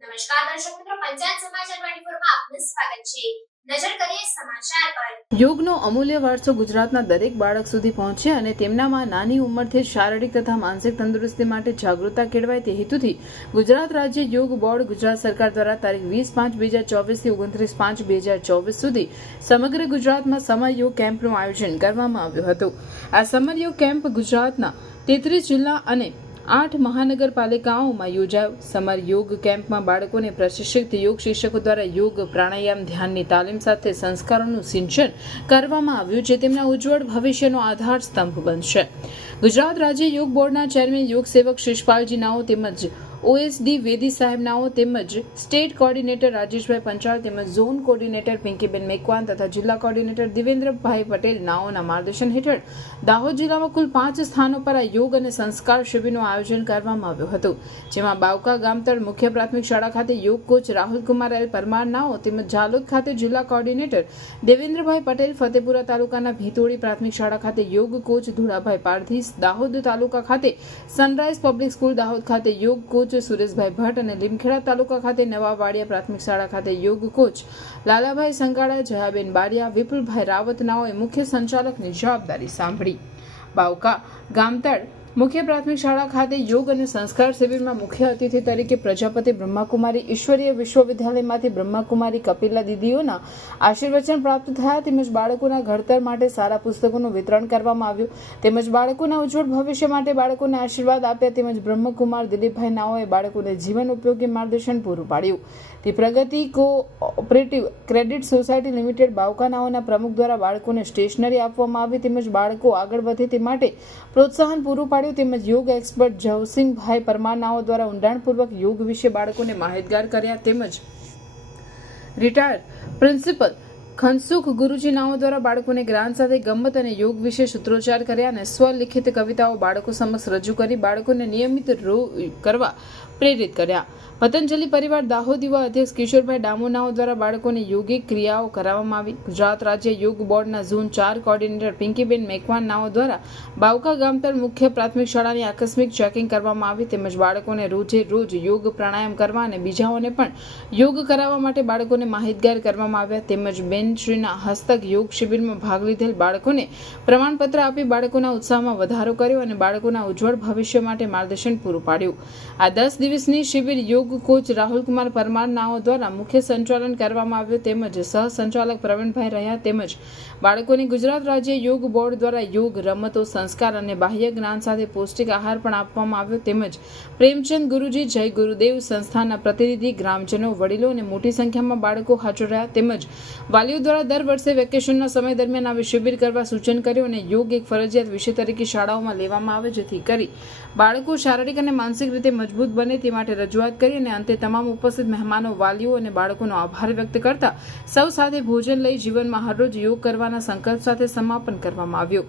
નમસ્કાર દર્શક મિત્રો, પંચાયત સમાચાર 24 માં આપનું સ્વાગત છે। નજર કરીએ સમાચાર પર। યોગનો અમૂલ્ય વારસો ગુજરાતના દરેક બાળક સુધી પહોંચે અને તેમનામાં નાની ઉંમરથી શારીરિક તથા માનસિક તંદુરસ્તી માટે જાગૃતતા કેળવાય તે હેતુથી ગુજરાત રાજ્ય યોગ બોર્ડ ગુજરાત સરકાર દ્વારા તારીખ 20/5/2024 થી 29/5/2024 સુધી સમગ્ર ગુજરાતમાં સમર યોગ કેમ્પનું આયોજન કરવામાં આવ્યું હતું। આ સમર યોગ કેમ્પ ગુજરાતના 33 જિલ્લા અને 8 મહાનગરપાલિકાઓમાં યોજાયો। સમર યોગ કેમ્પમાં બાળકોને પ્રશિક્ષિત યોગ શિક્ષકો દ્વારા યોગ પ્રાણાયામ ધ્યાનની તાલીમ સાથે સંસ્કારોનું સિંચન કરવામાં આવ્યું જે તેમના ઉજ્જવળ ભવિષ્યનો આધાર સ્તંભ બનશે। ગુજરાત રાજ્ય યોગ બોર્ડના ચેરમેન યોગ સેવક શિષપાલજી નાઓ તેમજ ઓએસડી વેદી સાહેબ નાઓ તેમજ સ્ટેટ કોર્ડિનેટર રાજેશભાઈ પંચાલ તેમજ ઝોન કોર્ડિનેટર પિંકીબેન મેકવાન તથા જિલ્લા કોર્ડિનેટર દિવેન્દ્રભાઈ પટેલ નાઓના માર્ગદર્શન હેઠળ દાહોદ જિલ્લામાં કુલ 5 સ્થાનો પર આ યોગ અને સંસ્કાર શિબિરનું આયોજન કરવામાં આવ્યું હતું, જેમાં બાવકા ગામતળ મુખ્ય પ્રાથમિક શાળા ખાતે યોગ કોચ રાહુલકુમાર એલ પરમાર નાઓ તેમજ ઝાલોદ ખાતે જિલ્લા કોર્ડિનેટર દેવેન્દ્રભાઈ પટેલ, ફતેપુરા તાલુકાના ભીતોડી પ્રાથમિક શાળા ખાતે યોગ કોચ ધુડાભાઈ પારધીસ, દાહોદ તાલુકા ખાતે સનરાઈઝ પબ્લિક સ્કૂલ દાહોદ ખાતે યોગ કોચ સુરેશભાઈ ભટ્ટ અને લીમખેડા તાલુકા ખાતે નવા વાડિયા પ્રાથમિક શાળા ખાતે યોગ કોચ લાલાભાઈ સંગાડા, જયાબેન બારિયા, વિપુલભાઈ રાવત નાઓએ મુખ્ય સંચાલકની જવાબદારી સાંભળી। બાવકા ગામતળ મુખ્ય પ્રાથમિક શાળા ખાતે યોગ અને સંસ્કાર શિબિરમાં મુખ્ય અતિથિ તરીકે પ્રજાપતિ બ્રહ્માકુમારી ઈશ્વરીય વિશ્વવિદ્યાલયમાંથી બ્રહ્માકુમારી કપિલા દીદીઓના આશીર્વચન પ્રાપ્ત થયા તેમજ બાળકોના ઘડતર માટે સારા પુસ્તકોનું વિતરણ કરવામાં આવ્યું તેમજ બાળકોના ઉજ્જવળ ભવિષ્ય માટે બાળકોને આશીર્વાદ આપ્યા તેમજ બ્રહ્મકુમાર દિલીપભાઈ નાઓએ બાળકોને જીવન ઉપયોગી માર્ગદર્શન પૂરું પાડ્યું। તે પ્રગતિ કોઓપરેટિવ ક્રેડિટ સોસાયટી લિમિટેડ બાવકા નાઓના પ્રમુખ દ્વારા બાળકોને સ્ટેશનરી આપવામાં આવી તેમજ બાળકો આગળ વધે તે માટે પ્રોત્સાહન પૂરું પાડ્યું તેમજ યોગ એક્સપર્ટ જવસિંહભાઈ પરમાર નાઓ દ્વારા ઊંડાણપૂર્વક યોગ વિશે બાળકોને માહિતગાર કર્યા તેમજ રિટાયર્ડ પ્રિન્સિપલ ખનસુખ ગુરુજી નાઓ દ્વારા બાળકોને જ્ઞાન સાથે ગમ્મત અને યોગ વિશે સૂત્રોચ્ચાર કર્યા અને સ્વલિખિત કવિતાઓ બાળકો સમક્ષ રજૂ કરી બાળકોને નિયમિત કરવા પ્રેરિત કર્યા। પતંજલિ પરિવાર દાહોદ યુવા અધ્યક્ષ કિશોરભાઈ ડામોનાઓ દ્વારા બાળકોને યોગિક ક્રિયાઓ કરાવવામાં આવી। ગુજરાત રાજ્ય યોગ બોર્ડના ઝોન 4 કોર્ડિનેટર પિંકીબેન મેકવાન નાઓ દ્વારા બાવકા ગામતળ મુખ્ય પ્રાથમિક શાળાની આકસ્મિક ચેકિંગ કરવામાં આવી તેમજ બાળકોને રોજે રોજ યોગ પ્રાણાયામ કરવા અને બીજાઓને પણ યોગ કરાવવા માટે બાળકોને માહિતગાર કરવામાં આવ્યા તેમજ બેનશ્રીના હસ્તક યોગ શિબિરમાં ભાગ લીધેલ બાળકોને પ્રમાણપત્ર આપી બાળકોના ઉત્સાહમાં વધારો કર્યો અને બાળકોના ઉજ્જવળ ભવિષ્ય માટે માર્ગદર્શન પૂરું પાડ્યું। આ 10 દિવસની શિબિર યોગ કોચ રાહુલકુમાર પરમાર નાઓ દ્વારા મુખ્ય સંચાલન કરવામાં આવ્યું તેમજ સહ સંચાલક પ્રવીણભાઈ રહ્યા તેમજ બાળકોને ગુજરાત રાજ્ય યોગ બોર્ડ દ્વારા યોગ, રમતો, સંસ્કાર અને બાહ્ય જ્ઞાન સાથે પૌષ્ટિક આહાર પણ આપવામાં આવ્યો તેમજ પ્રેમચંદ ગુરુજી જય ગુરુદેવ સંસ્થાના પ્રતિનિધિ, ગ્રામજનો, વડીલો અને મોટી સંખ્યામાં બાળકો હાજર રહ્યા તેમજ વાલીઓ દ્વારા દર વર્ષે વેકેશનના સમય દરમિયાન આવી શિબિર કરવા સૂચન કર્યું અને યોગ એક ફરજિયાત વિષય તરીકે શાળાઓમાં લેવામાં આવે જેથી કરી બાળકો શારીરિક અને માનસિક રીતે મજબૂત બને તે માટે રજૂઆત કરી અને અંતે તમામ ઉપસ્થિત મહેમાનો, વાલીઓ અને બાળકોનો આભાર વ્યક્ત કરતા સૌ સાથે ભોજન લઈ જીવનમાં હરરોજ યોગ કરવાના સંકલ્પ સાથે સમાપન કરવામાં આવ્યું।